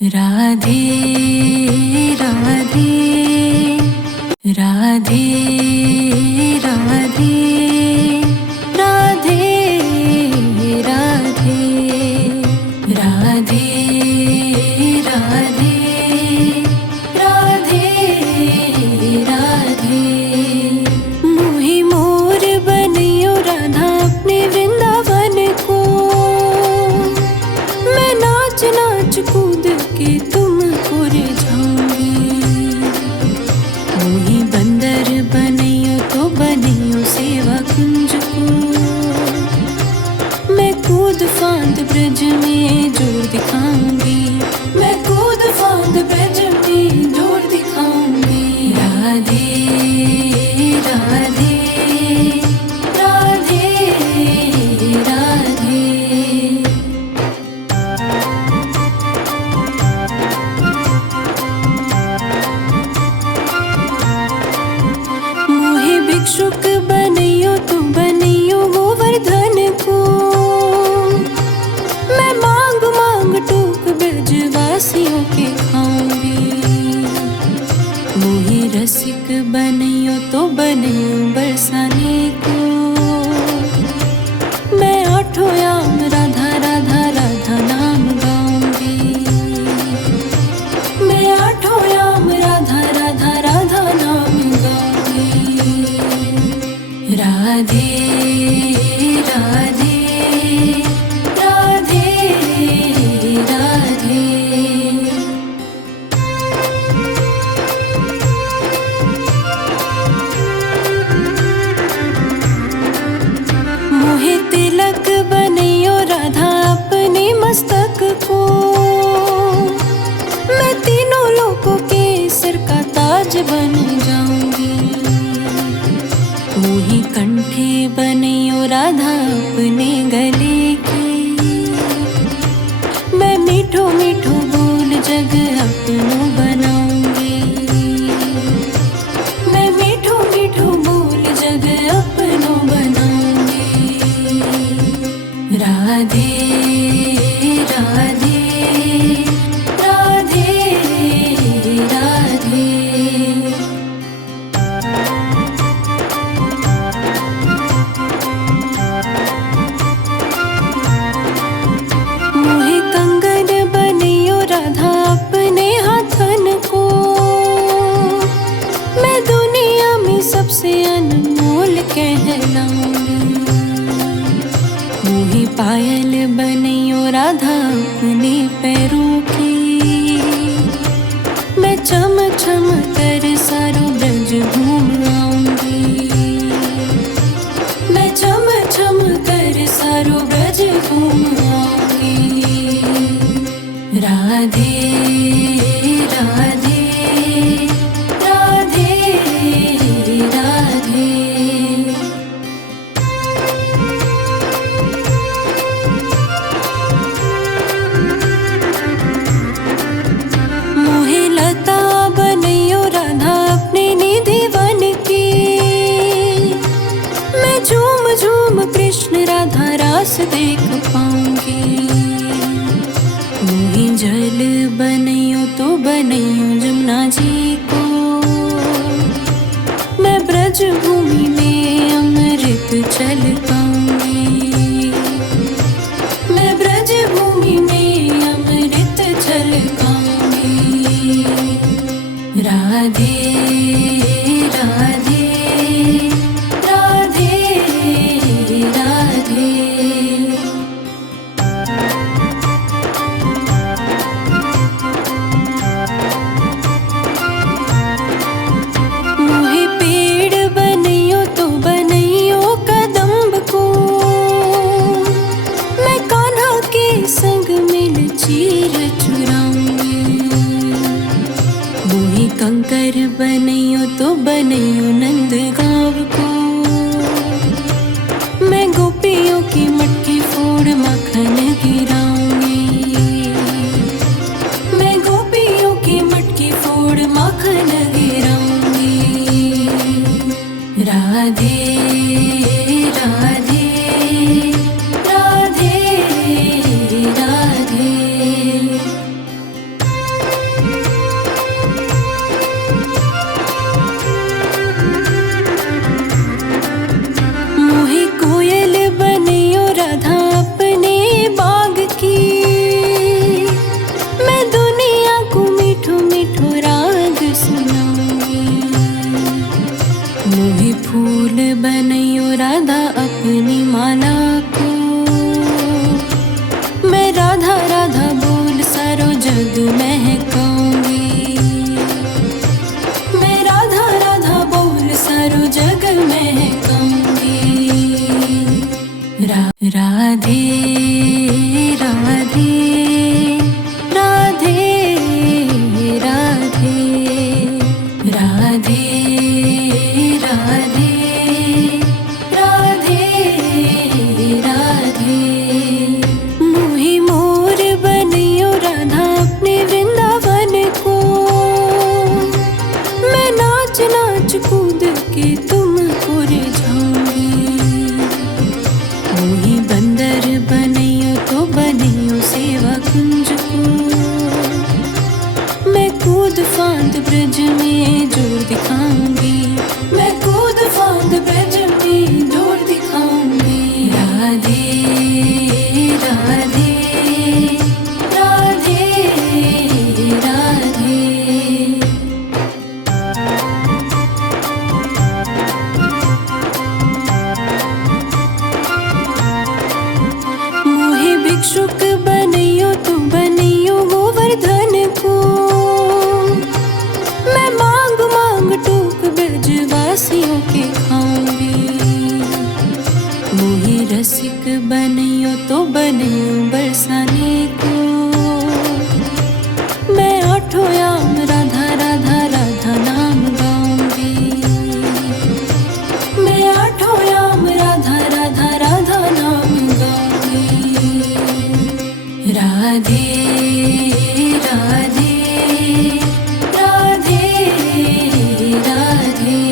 राधे राधे राधे राधे राधे राधे राधे राधे राधे राधे मोहि मोर बनियो राधा अपने वृंदावन को। मैं नाच नाच कूद के तुमको रिझाऊंगी। मोहि बंदर बनियो तो बनियो सेवा कुंज को। मैं कूद फांद ब्रज में जोर दिखाऊंगी। मैं कूद फांद ब्रज में जोर दिखाऊंगी। राधे राधे राधे राधे मोहि भिक्षुक बनियो तुम बनियो गोवर्धन को। मैं मांग मांग टूक ब्रजवासियों के खाऊंगी। मोहि रसिक बनियो तो बनियो बरसाने को। मैं आठों याम राधा राधा राधा नाम गाऊंगी। मैं आठों याम राधा राधा राधा नाम गाऊंगी। राधे राधे राधे राधे मोहि तिलक बनियो राधा अपने मस्तक को। मैं तीनों लोकों के सिर का ताज बन जाऊंगी। मोहि कंठे बनियो राधा अपने गले की। मैं मीठो मीठो बोल जग अपनो बनाऊंगी। मैं मीठो मीठो बोल जग अपनो बनाऊंगी। राधे राधे राधे राधे मोहि कंगन बनियो राधा अपने हाथन को। मैं दुनिया में सबसे अनमोल कहलाऊंगी। मोहि पायल बनियो राधा अपने पैरों की। मैं चम चम कर सारो ब्रज घूम आऊंगी। मैं चम चम कर सारो ब्रज घूम आऊंगी। राधे राधे राधे राधे मोहि लता बनियो राधा अपने निधि वन की। मैं झूम झूम कृष्ण राधा रास देख पाऊंगी। मोहि जल बनियो तो बनियो जमुना जी को। मैं ब्रज भूमि में अमृत चल पाऊंगी। मैं ब्रज भूमि में अमृत चल पाऊंगी। राधे राधे राधे राधे मोहि पेड़ बनियो तो बनियो कदम्ब को। मैं कान्हा के संग मिल चीर चुराऊंगी। मोहि कंकर बनियो तो बनियो नंद गाँव को। मैं गोपियों की मटकी फोड़ मक्खन गिराऊंगी। मैं गोपियों की मटकी फोड़ मक्खन गिराऊंगी। राधे राधे राधे राधे जग महकाऊंगी। मैं राधा राधा बोल सारो जग महकाऊंगी। राधे राधे राधे राधे राधे राधे राधे राधे। मोही मोर बनियो राधा अपने वृंदावन को। मैं नाच नाच कूद के तुमको रिझाऊंगी। मोही बंदर बनियो तो बनियो सेवा कुंज को। मैं कूद फांद ब्रज में जोर दिखाऊंगी। मैं कूद फांद ब्रज में जोर दिखाऊंगी। राधे राधे राधे राधे। मोहे भिक्षुक बनियो तो बनियो गोवर्धन को। मैं मांग मांग टूक ब्रजवासियों के खाऊंगी। मोहे रसिक बनियो तो बनियो बरसाने को। मैं आठों याम राधा राधा राधा नाम गाऊंगी। मैं आठों याम राधा राधा राधा नाम गाऊंगी। राधे राधे राधे राधे।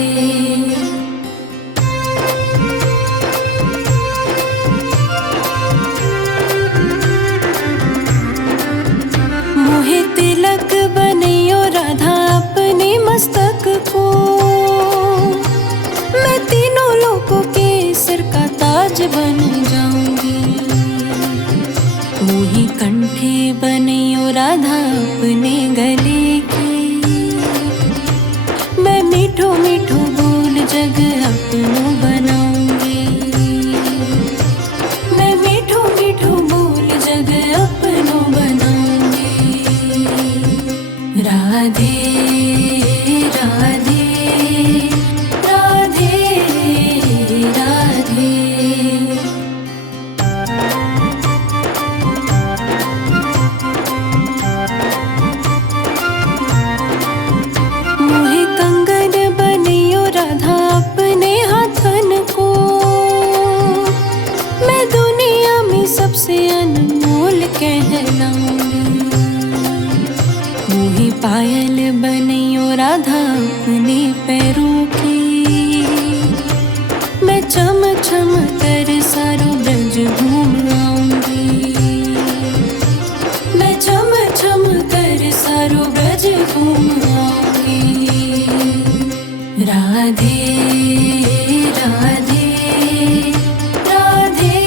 मोहे तिलक बनियो राधा अपने मस्तक को। मैं तीनों लोकों के सिर का ताज बन जाऊंगी। मोही कंठे बनियो राधा अपने गले की। मैं मीठो मीठो बोल जग अपनो बनाऊंगी। मैं मीठो मीठो बोल जग अपनो बनाऊंगी। राधे राधे राधे राधे। मोहे कंगन बनियो राधा अपने हाथन को। मैं दुनिया में सबसे अनमोल कहलाऊंगी। मोहे पायल बनियो राधा अपने पैरों की। मैं चम चम कर सारो ब्रज घूम आऊंगी। मैं चम चम कर सारो ब्रज घूम आऊंगी। राधे राधे राधे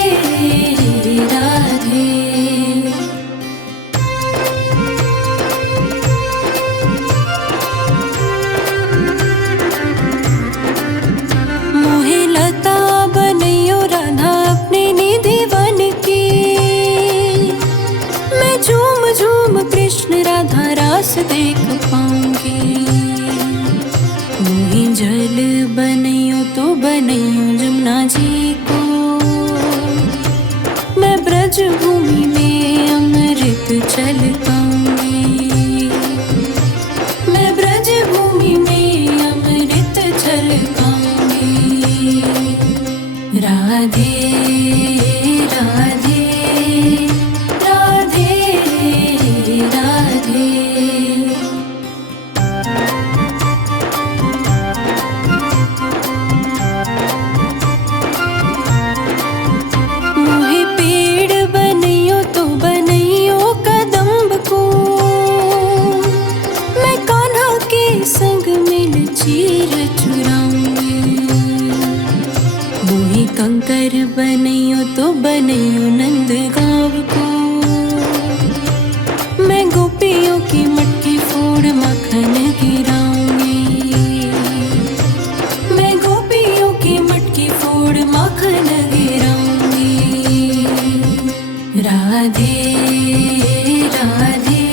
राधे। मोहे लता बनियो राधा अपने निधि वन की। मैं झूम झूम कृष्ण राधा रास देख पाऊंगी। मोहे जल बनियो तो बनियो जमुना जी को। मैं ब्रज भूमि में अमृत छलकाऊंगी। मैं ब्रज भूमि में अमृत छलकाऊंगी। राधे राधे राधे राधे। मोहे पेड़ बनियो तो बनियो कदम्ब को। मैं कान्हा के संग मिल चीर चुराऊंगी। मोहे कंकर बनियो तो बनियो नंद गाँव को। मैं गोपियों की मटकी फोड़ मक्खन गिराऊंगी। मैं गोपियों की मटकी फोड़ मक्खन गिराऊंगी। राधे राधे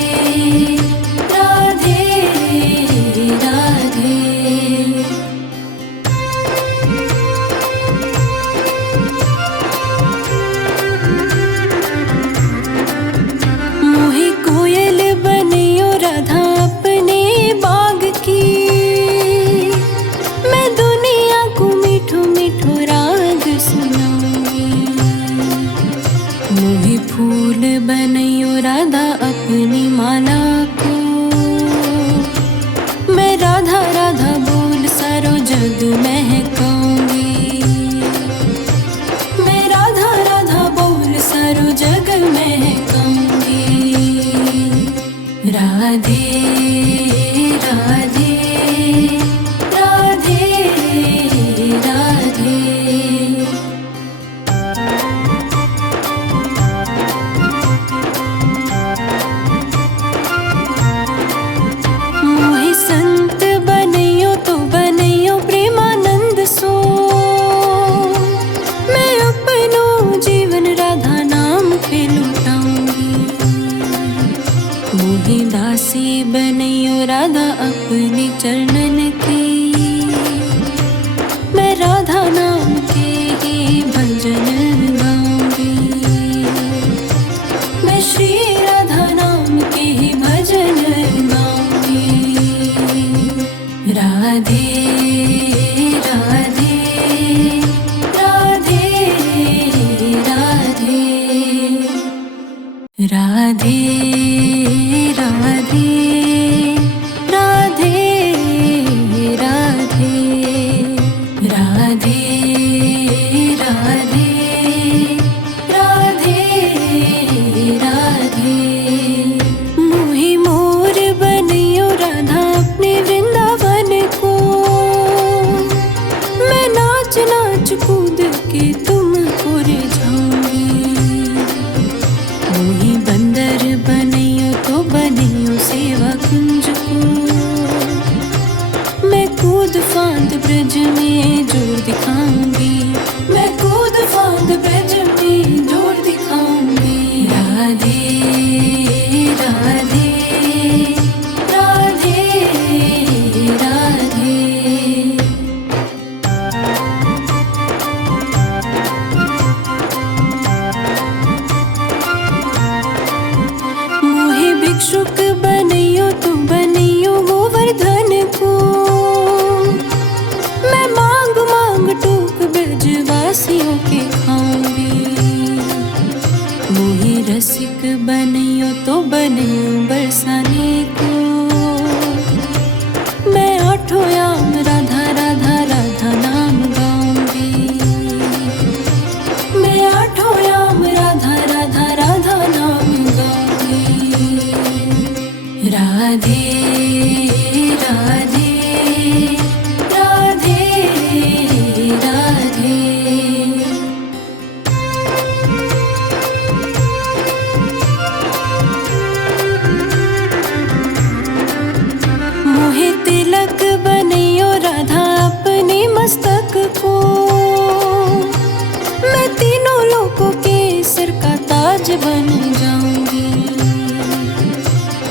राधे राधे राधे राधे। मोहि संत बनइयो तो बनइयो प्रेमानंद सो, मैं अपनो जीवन राधा नाम पे लुटाऊंगी। मोहि दासी बनइयो राधा अपने चरणन की, मैं राधा नाम के ही भजन गाऊंगी। मैं श्री राधा नाम के ही भजन गाऊंगी। राधे राधे राधे राधे राधे राधे राधे राधे राधे राधे राधे राधे। मोहि मोर बनइयो राधा अपने वृंदावन को, मैं नाच नाच कूद के तुमको रिझाऊंगी। मोहि बंदर बनइयो तो बनइयो सेवा कुंज को, मैं कूद फांद ब्रज में जोर दिखाऊंगी। मैं कूद फांद ब्रज में जोर दिखाऊंगी। राधे राधे राधे राधे। मोहि भिक्षुक बनइयो तो बनइयो गोवर्धन को, मैं मांग मांग टूक ब्रजवासियों के खाऊंगी। मोहि रसिक बनइयो तो बनइयो बरसाने को, मैं आठों याम राधा राधा राधा नाम गाऊंगी। मैं आठों याम राधा राधा राधा नाम गाऊंगी। राधे राधे राधे राधे। मोहि तिलक बनइयो राधा अपने मस्तक को, मैं तीनों लोकों के सिर का ताज बन जाऊंगी।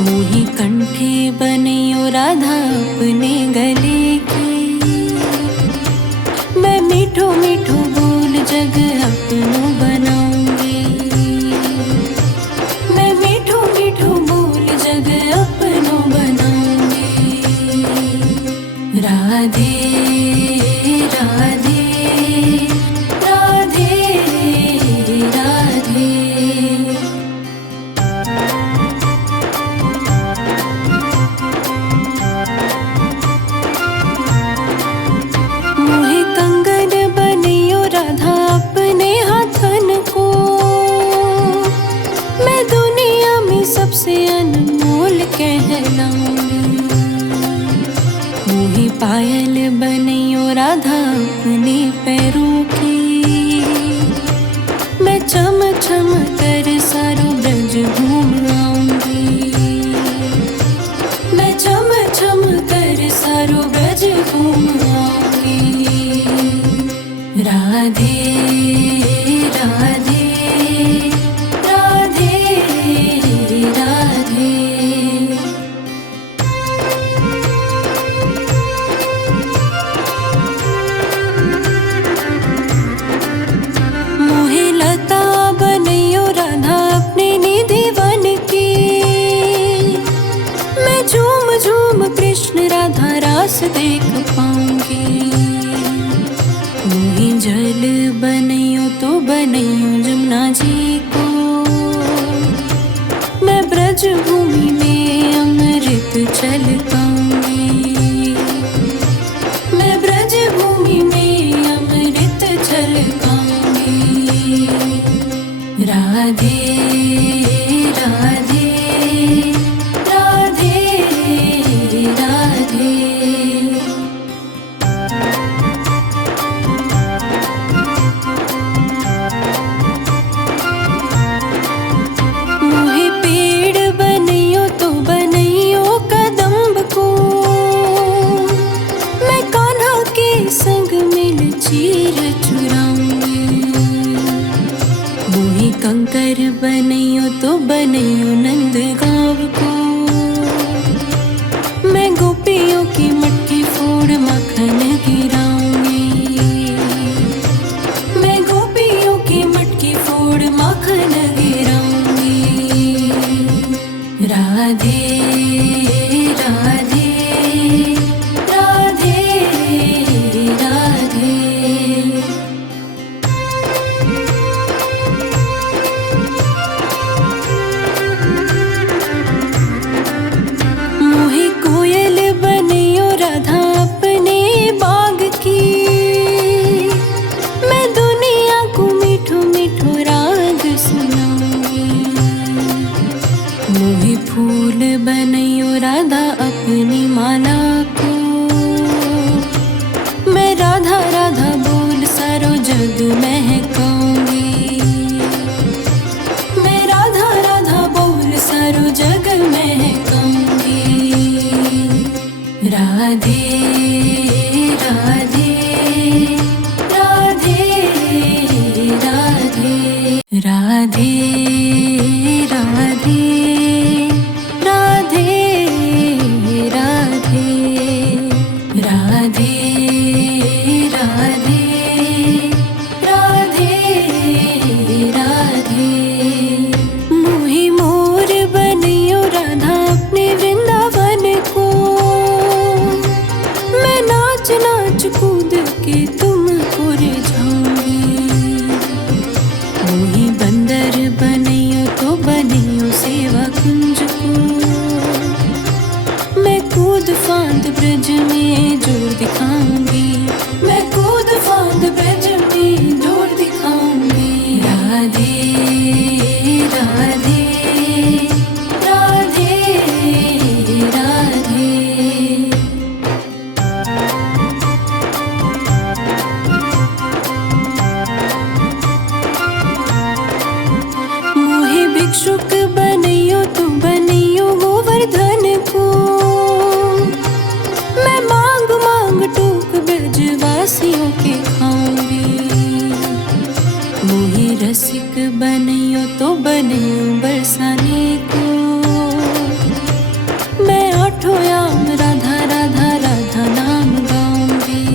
मोहि कंठी बनइयो राधा अपने गले की, मैं मीठो मीठो बोल जग अपनो बनाऊंगी। मैं मीठो मीठो बोल जग अपनो बनाऊंगी। राधे राधे राधे राधे। मोहि कंगन बनइयो राधा अपने हाथन को, मैं दुनिया में सबसे अनमोल कहलाऊंगी। मोहि पायल बनइयो राधा अपने पैरों की, मैं चम चम कर सारो ब्रज घूम आऊंगी। मैं चम चम कर सारो ब्रज घूम आऊंगी। राधे राधे राधे राधे। मोहि लता बनइयो राधा अपने निधि वन की, मैं झूम झूम कृष्ण राधा रास देख पाऊंगी। मोहि जल बनइयो तो बनइयो जमुना जी को, मैं ब्रज भूमि में अमृत छलकाऊंगी। मैं ब्रज भूमि में अमृत छलकाऊंगी। राधे राधे राधे बनैयो राधा अपनी माला को। मैं राधा राधा बोल सारो जग महकाऊंगी। मैं राधा राधा बोल सारो जग महकाऊंगी। राधे राधे राधे राधे राधे राधे राधे राधे राधे राधे राधे राधे। मोहि मोर बनियो राधा अपने वृंदावन को। मैं नाच नाच कूद के तुमको रिझाऊंगी। मोहि बंदर बनियो तो बनियो सेवा कुंज को। मैं कूद फांद ब्रज में जोर दिखाऊंगी। मैं कूद फांद ब्रज में जोर दिखाऊंगी। राधे राधे राधे राधे। मोहि भिक्षुक बनियो तो बनियो गोवर्धन को। मैं मांग मांग टूक ब्रजवासियों के खाऊंगी। मोहि रसिक बनियो तो बनियो बरसाने को। मैं आठों याम राधा राधा राधा नाम गाऊंगी।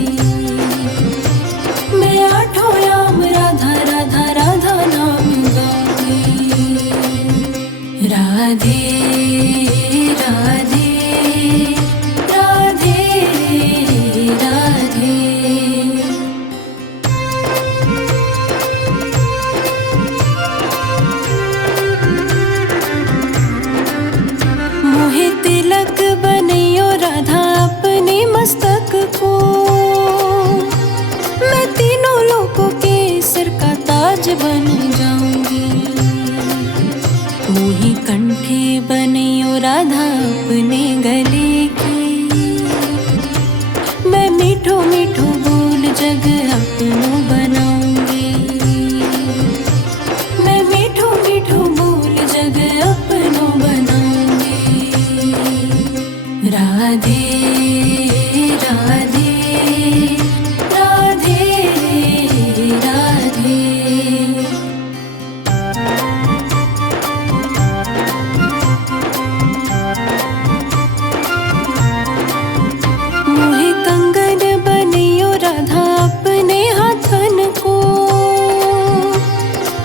मैं आठों याम राधा राधा राधा नाम गाऊंगी। राधे राधे राधे राधे। मोहि तिलक बनियो राधा अपने मस्तक को। मैं तीनों लोकों के सिर का ताज बन जाऊंगी। मोहि कंठे बनियो राधा अपने गले की। मैं मीठो मीठो बोल जग अपनो बनाऊंगी। मैं मीठो मीठो बोल जग अपनो बनाऊंगी। राधे राधे राधे राधे। मोहि कंगन बनियो राधा अपने हाथन को।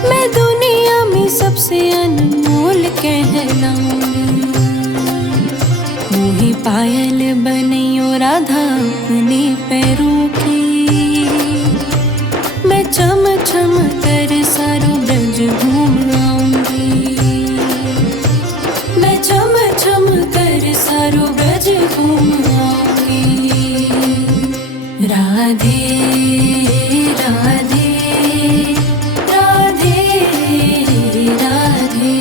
मैं दुनिया में सबसे अनमोल कहलाऊंगी। मोहि पायल बनियो राधा अपने पैरों की। मैं चम चम कर सारो ब्रज घूम आऊंगी। मैं चम चम कर सारो ब्रज घूम आऊंगी। राधे राधे राधे राधे।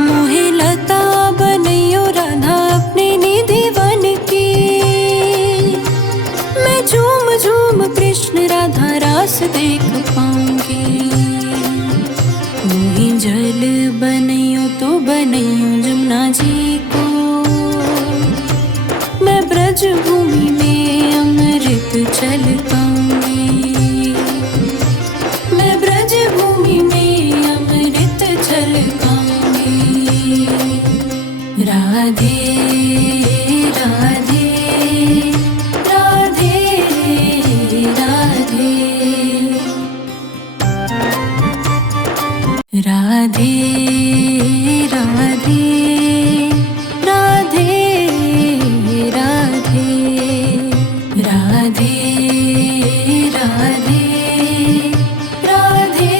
मोहि लता बनियो राधा अपने निधि वन की। मैं झूम झूम कृष्ण राधा रास देख पाऊंगी। मोहि जल बनियो तो बनियो जमुना जी को। मैं ब्रज भूमि में अमृत छलकाऊंगी। मैं ब्रज भूमि में अमृत छलकाऊंगी। राधे राधे राधे राधे राधे राधे राधे राधे राधे राधे राधे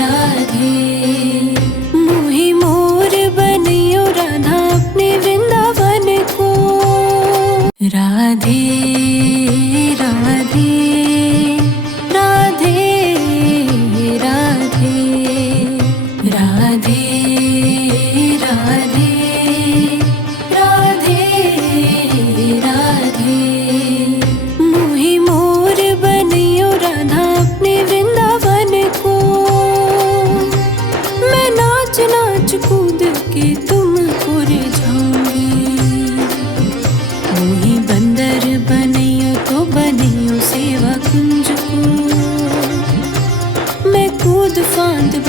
राधे। मोहि मोर बनियो राधा अपने वृंदावन को। राधे राधे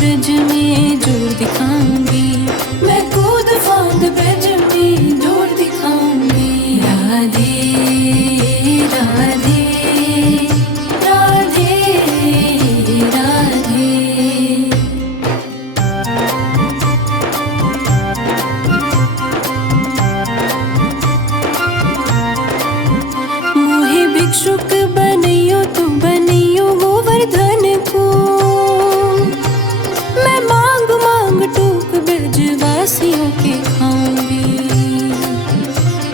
ब्रज में जोर दिखाऊंगी, मैं कूद फांद ब्रज में जोर दिखाऊंगी। राधे राधे राधे राधे। मोहे भिक्षुक बनैयो तो बनैयो गोवर्धन को, मैं मांग मांग टूक ब्रजवासियों के खाऊंगी।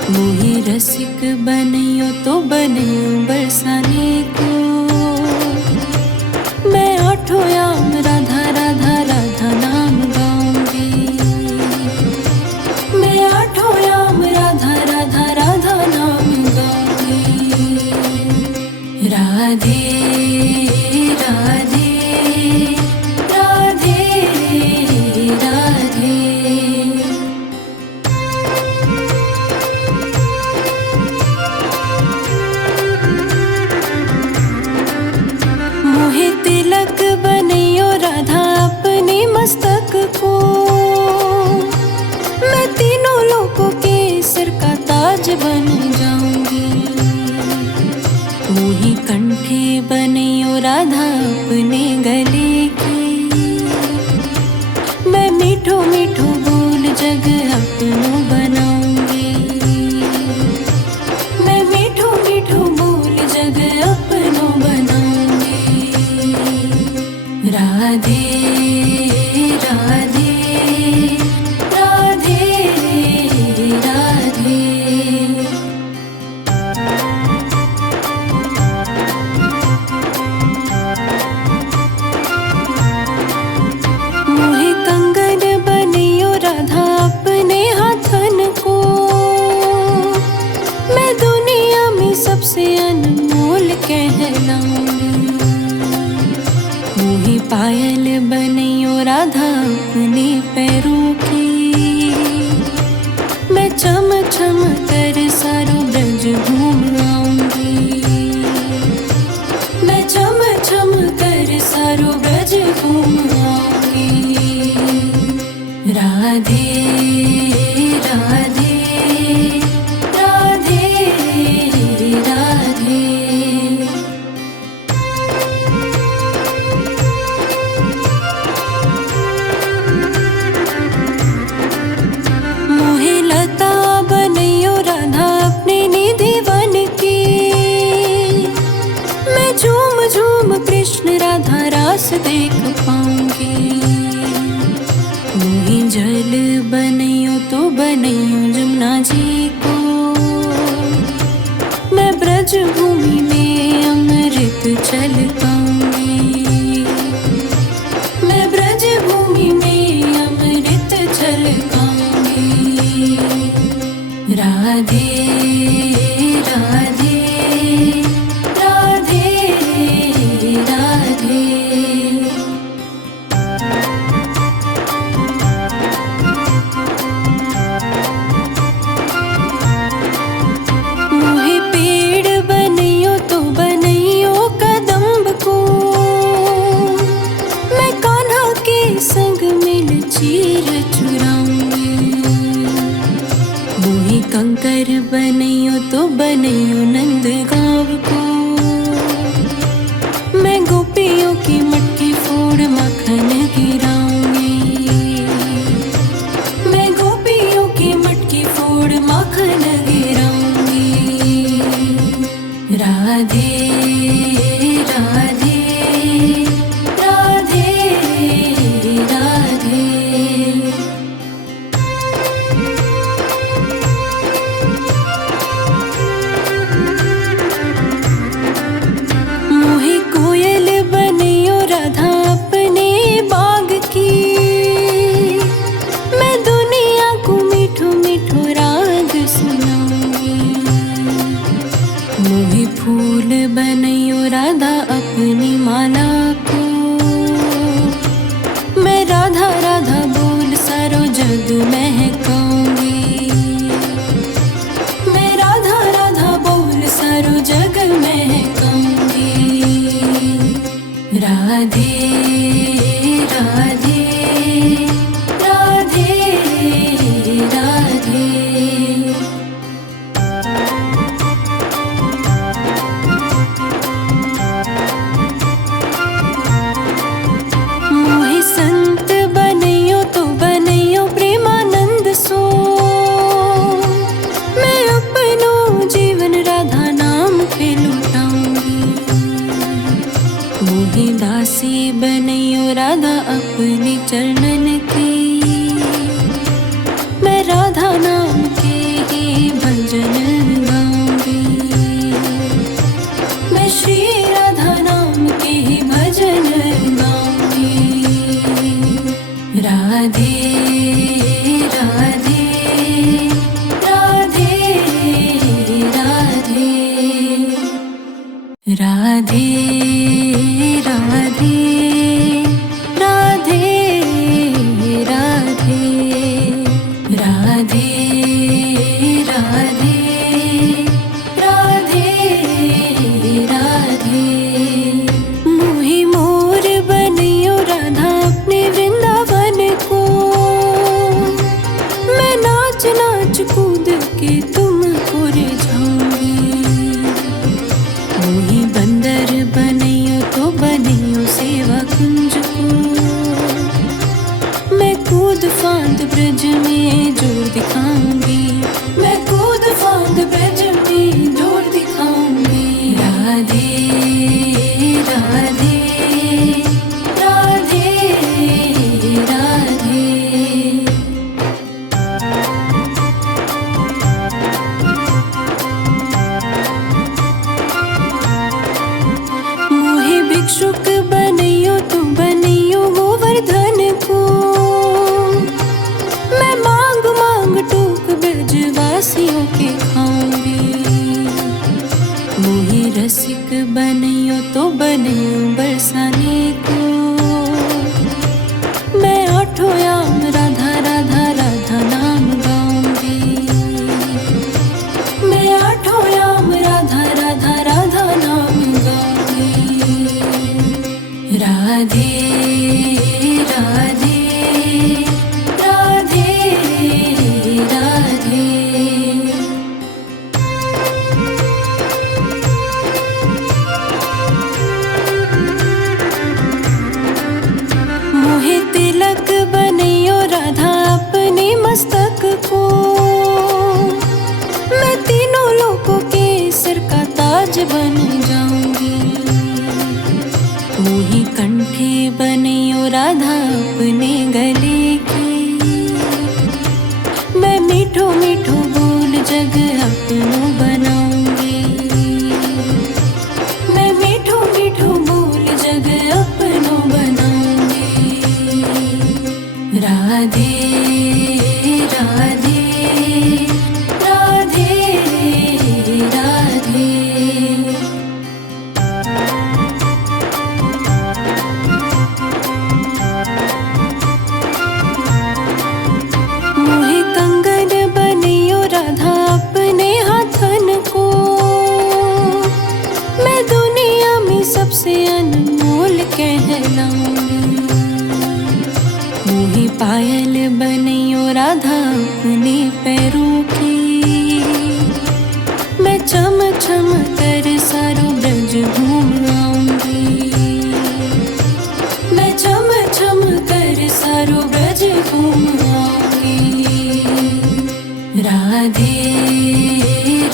मोहे रसिक बनैयो तो बनैयो बरसाने को, मैं आठों याम राधा राधा राधा नाम गाऊंगी। मैं आठों याम राधा राधा राधा नाम गाऊंगी। राधे राधे राधे राधे। मोहे तिलक बनैयो राधा अपने मस्तक को, मैं तीनों लोकों के सिर का ताज बन जाऊंगी। मोहे कंठे बनैयो राधा अपने गले की, मैं मीठो मीठो बोल जग अपनो बनाऊंगी। मैं मीठो मीठो बोल जग अपनो बनाऊंगी। राधे राधे राधे राधे। मोहे कंगन बनैयो राधा अपने हाथन को, मैं दुनिया में सबसे अनमोल कहलाऊंगी। मोहे पायल बनैयो राधा अपने पैरों की, मैं चम चम कर सारो ब्रज घूम आऊंगी। मैं चम चम कर सारो ब्रज घूम आऊंगी। राधे राधे राधे राधे। मोहे लता बनैयो राधा अपने निधि वन की, मैं झूम झूम कृष्ण राधा रास देख पाऊंगी। मोहे जल बनैयो तो बनैयो जमुना जी को, मैं ब्रज भूमि में अमृत छलकाऊंगी। मैं ब्रज भूमि में अमृत छलकाऊंगी। राधे राधे राधे राधे। मोहे पेड़ बनैयो तो बनैयो कदम्ब को, मैं कान्हा के संग मिल चीर चुराऊंगी। मोहे कंकर बनैयो तो बनैयो नंद गाँव को, मैं गोपियों की मटकी फोड़ माखन गिराऊंगी। मैं गोपियों की मटकी फोड़ माखन गिराऊंगी। राधे राधे राधे राधे। मोहे कोयल बनैयो राधा अपने बाग की, मैं दुनिया को मीठो मीठो राग सुनाऊंगी। मोहे फूल बनैयो राधा अपनी माला को, मैं राधा राधा बोल सारो जग महकाऊंगी। मैं राधा राधा बोल सारो जग महकाऊंगी। राधे राधे मोहि दासी बनैयो राधा अपने चरणन की। मैं राधा नाम के ही भजन गाऊंगी। मैं श्री राधा नाम के ही भजन गाऊंगी। राधे राधे राधे राधे राधे राधे राधे राधे राधे राधे राधे राधे। मोहि मोर बनैयो राधा अपने वृंदावन को। मैं नाच नाच कूद के तुमको रिझाऊंगी। मोहि बंदर बनैयो तो बनैयो सेवा कुंज को। मैं कूद फांद ब्रज में जोर दिखाऊंगी। मैं कूद फांद ब्रज में जोर दिखाऊंगी। राधे राधे राधे राधे। मोहि भिक्षुक बनैयो तो बनैयो गोवर्धन को। मैं मांग मांग टूक ब्रजवासियों के खाऊंगी। मोहि रसिक बनैयो तो बनैयो बरसाने को। मैं आठों याम राधा राधा राधा नाम गाऊंगी। मैं आठों याम राधा राधा राधा नाम गाऊंगी। राधे राधे राधे राधे। मोहि तिलक बनैयो राधा अपने मस्तक को। मैं तीनों लोकों के सिर का ताज बन जाऊंगी। मोहि कंठे बनैयो राधा अपने गले की। मैं मीठो मीठो बोल जग अपनो बनाऊंगी। मैं मीठो मीठो बोल जग अपनो बनाऊंगी। राधे राधे राधे राधे। मोहि कंगन बनैयो राधा अपने हाथन को। मैं दुनिया में सबसे अनमोल कहलाऊंगी। मोहि पायल बनैयो राधा अपने पैरों की। मैं चम चम कर सारो ब्रज घूम आऊंगी। मैं चम चम कर सारो ब्रज घूम आऊंगी। राधे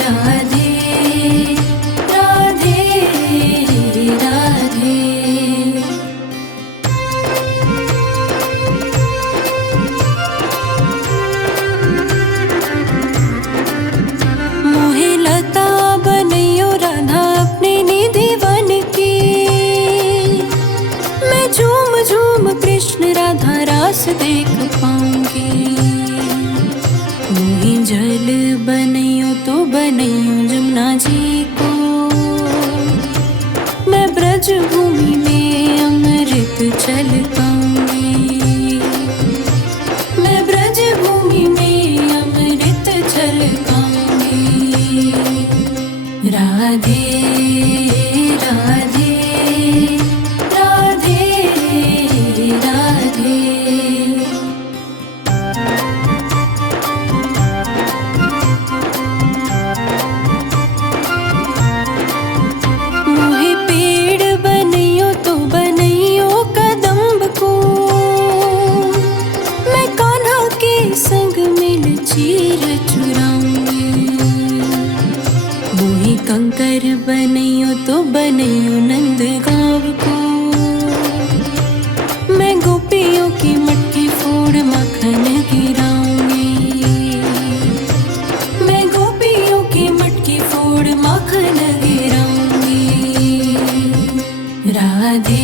राधे राधे राधे। मोहि लता बनैयो राधा अपने निधि वन की। मैं झूम झूम कृष्ण राधा रास देख पाऊंगी। मोहि जल बनैयो तो बनैयो जमुना जी को। मैं ब्रज भूमि में अमृत छलकाऊंगी। मैं ब्रज भूमि में अमृत छलकाऊंगी। राधे राधे राधे राधे राधे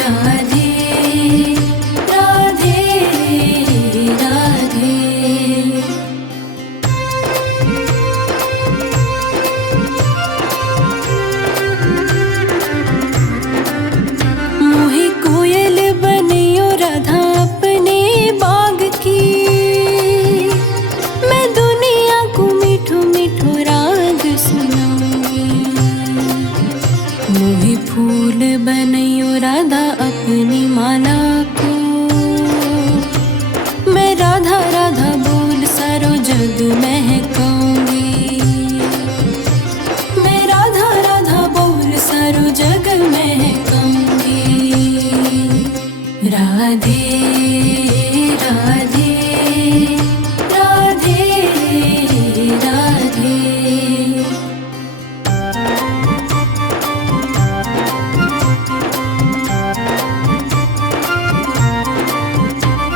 राधे राधे राधे। मोहे कोयल बनियो राधा अपने बाग की, मैं दुनिया को मीठो मीठो राग सुनाऊंगी। मोहे फूल बनियो राधा अपनी माला को, मैं राधा राधा बोल सारो जग महकाऊंगी। मैं राधा राधा बोल सारो जग महकाऊंगी। राधे राधे राधे राधे।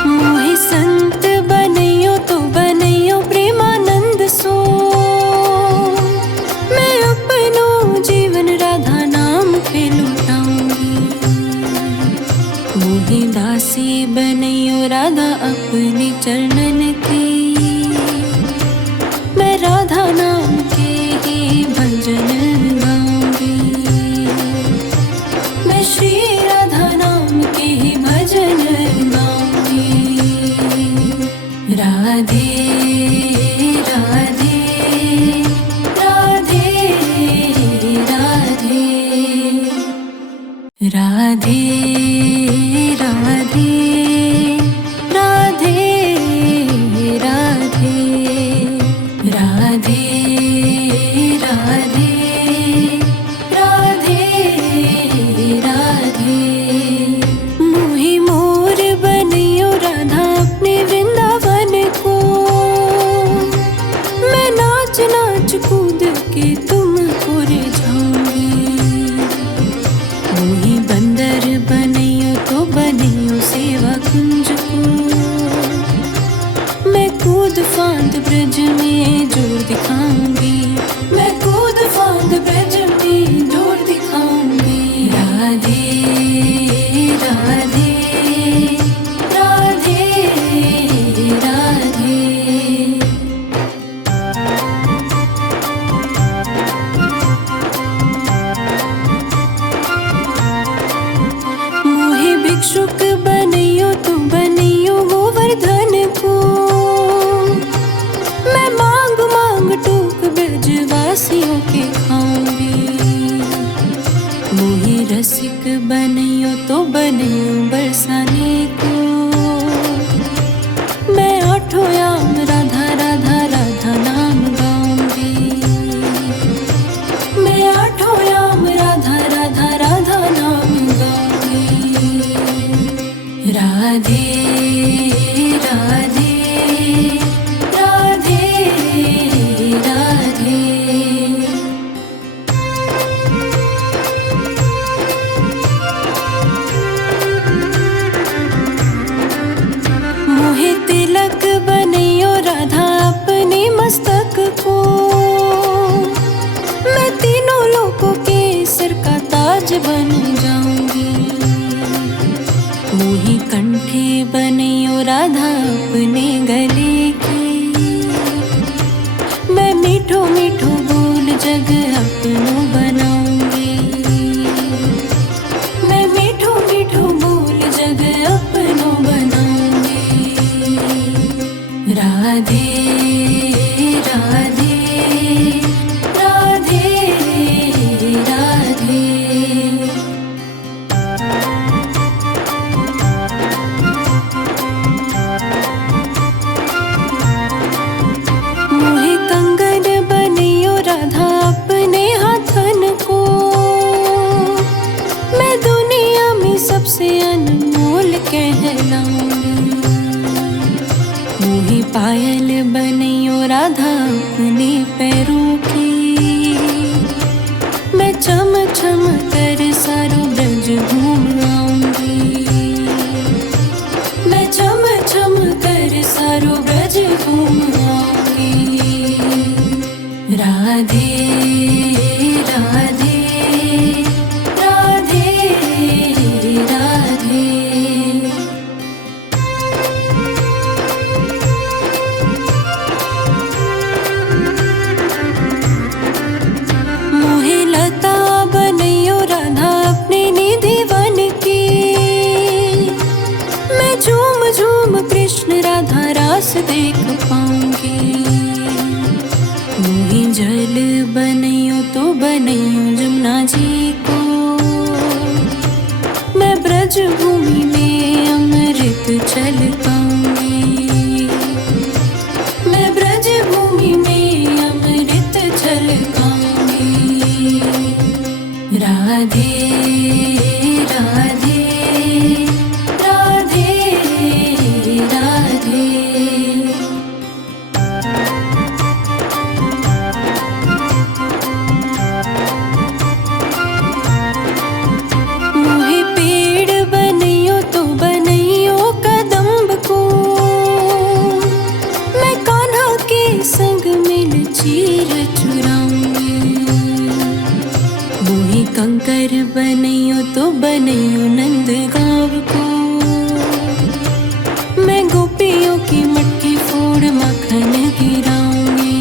मोहे संत बनियो तो बनियो प्रेमानंद सो, मैं अपनो जीवन राधा नाम पे लुटाऊंगी। मोहे दासी बनियो राधा अपने चरणन की, मैं राधा नाम के ही भजन गाऊंगी। मैं श्री राधा नाम के ही भजन गाऊंगी। राधे राधे राधे राधे राधे राधे राधे राधे राधे राधे राधे राधे। मोहे मोर बनियो राधा अपने वृंदावन को, मैं नाच नाच कूद के तुमको रिझाऊंगी। मोहे बंदर बनियो तो बनियो सेवा कुंज को, मैं कूद फांद ब्रज में जोर दिखाऊंगी। मैं कूद फांद ब्रज में जोर दिखाऊंगी। राधे राधे राधे राधे। मोहे भिक्षुक बनियो तो बनियो गोवर्धन को, मैं मांग मांग टूक ब्रजवासियों के खाऊंगी। मोहे रसिक बनियो तो बनियो बरसाने को, मैं आठों याम राधा राधा राधा नाम गाऊंगी। मैं आठों याम राधा राधा राधा नाम गाऊंगी। राधे राधे राधे राधे। मोहे तिलक बनियो राधा अपने मस्तक को, मैं तीनों लोकों के सिर का ताज बन जाऊंगी। मोहे कंठे बनियो राधा अपने गले की, मैं मीठो मीठो बोल जग अपनो बनाऊंगी। मैं मीठो मीठो बोल जग अपनो बनाऊंगी। राधे राधे राधे राधे। मोहे कंगन बनियो राधा अपने हाथन को, मैं दुनिया में सबसे अनमोल कहलाऊंगी। मोहे पायल बनियो राधा अपने पैरों की, मैं चम चम कर सारो ब्रज घूम आऊंगी। मैं चम चम कर सारो ब्रज घूम आऊंगी। राधे राधे राधे राधे राधे राधे। मोहे पेड़ बनइयो तो बनइयो कदम्ब को, मैं कान्हा के संग मिल चीर चुराऊंगी। मोहे कंकर बनइयो तो बनइयो नंद गाँव को, मैं गोपियों की मटकी फोड़ माखन गिराऊंगी।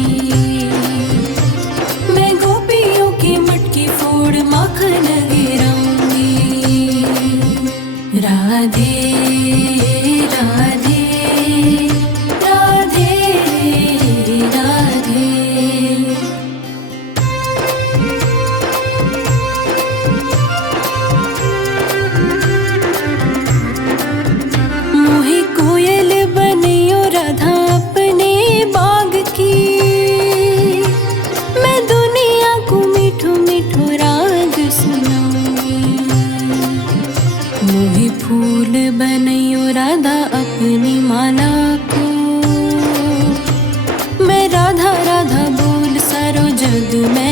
मैं गोपियों की मटकी फोड़ माखन गिराऊंगी। राधे